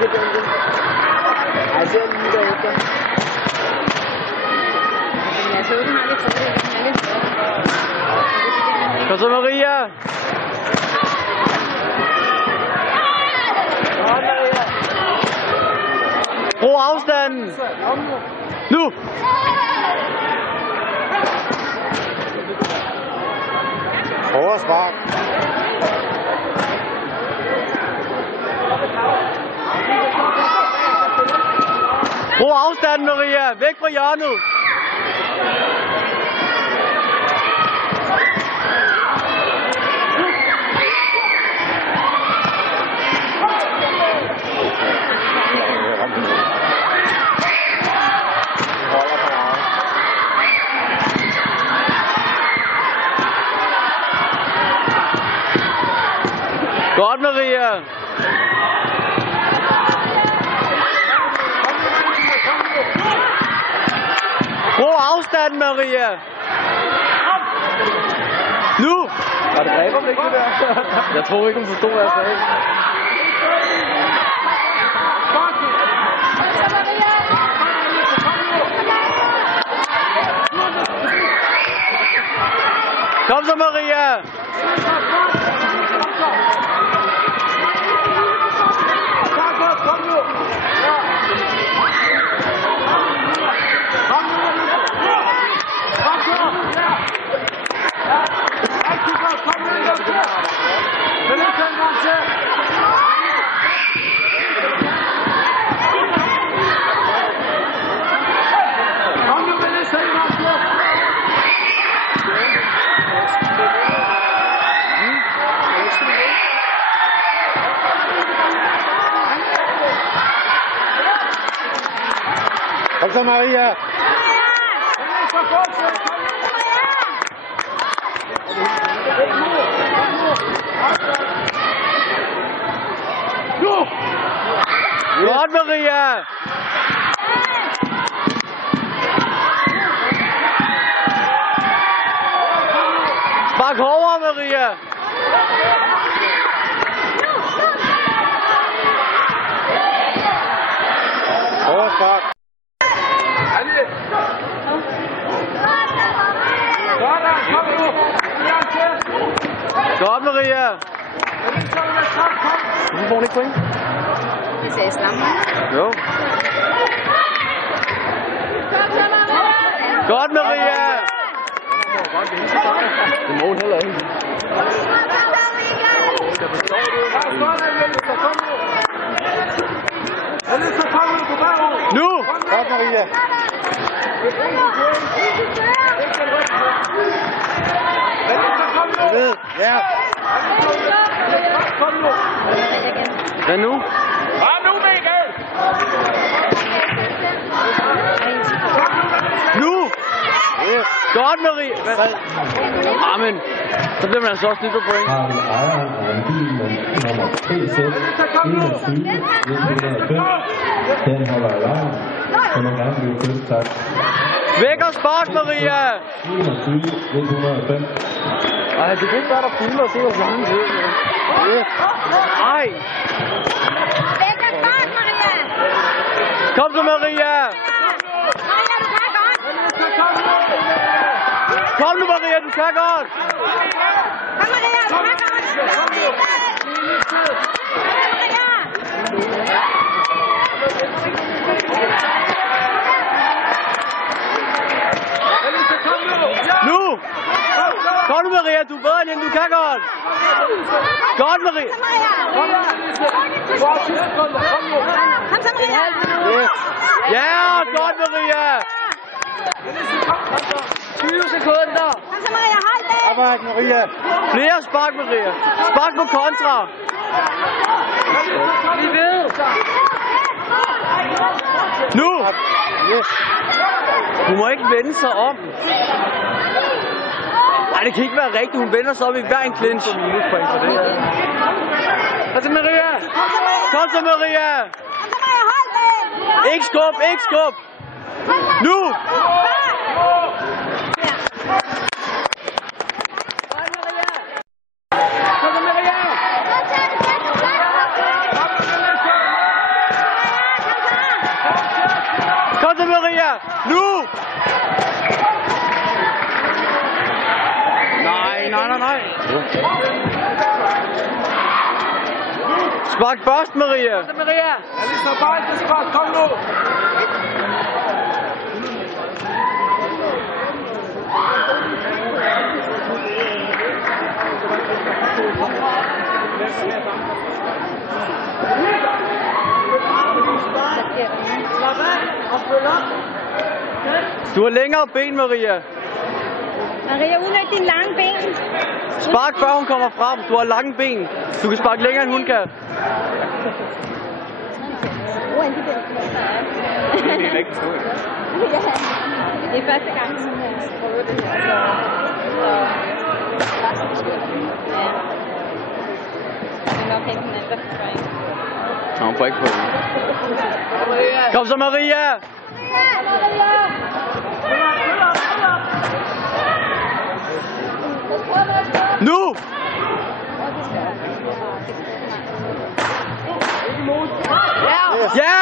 Jeg ser lige derefter. Jeg så den har lidt fordel. Kom så, Maria! Brug afstanden! Nu! Hårde spark. Brug afstanden, Maria! Væk fra hjørnet! Godt, Maria! Brug afstanden, Maria! Nu! Var det dræber ikke det der? Jeg tror ikke, hun forstod, hvad jeg sagde. Kom så, Maria! Kom så, Maria! Godt, Maria! Spark hårdere, Maria! Hårde spark. Godt, Maria! Nu får hun ikke point. Det sagde slammer. Jo. Godt, Maria! Det må hun heller ikke. Nu! Godt, Maria! Jeg ved, ja. Hvad nu? Nu! Godt, Maria! Amen. Så bliver man altså også lidt på point. Har ejeren af en bil med nummer PZ 21 105. Den holder alarm. Den må gerne blive flyttet, tak. Væk og spark, Maria! 21 105. Ej, det kan ikke være, der filmer og se, hvor sådan det er. Ej! Væk og spark, Maria! Kom så, Maria! Maria, du kan godt! Kom nu, Maria, du kan godt! Kom, Maria, du kan godt! Nu! Kom nu, Maria, du er bedre end hende, du kan godt! Godt, Maria! Kom så, Maria! Ja, godt, Maria! 20 sekunder! Kom så, Maria, hold det! Arbejde, Maria! Flere spark, Maria! Spark på kontra! Vi ved! Nu! Hun må ikke vende sig om. Nej, det kan ikke være rigtigt. Hun vender sig om i hver en clinch. Kom så, Maria! Kom så, Maria! Ikke skub, ikke skub! Nu! Nej. Spark først, Maria. Alisa, bare ikke spark. Kom nu. Du har længere ben, Maria. Maria, udnyt dine lange ben. Spark før hun kommer frem. Du har lange ben. Du kan sparke længere, end hun kan. Det er første gang, hun prøver det her. Ja. Det er nok helt den anden, der ikke. Nå, hun får ikke på det. Kom så, Maria! Nu! Ja!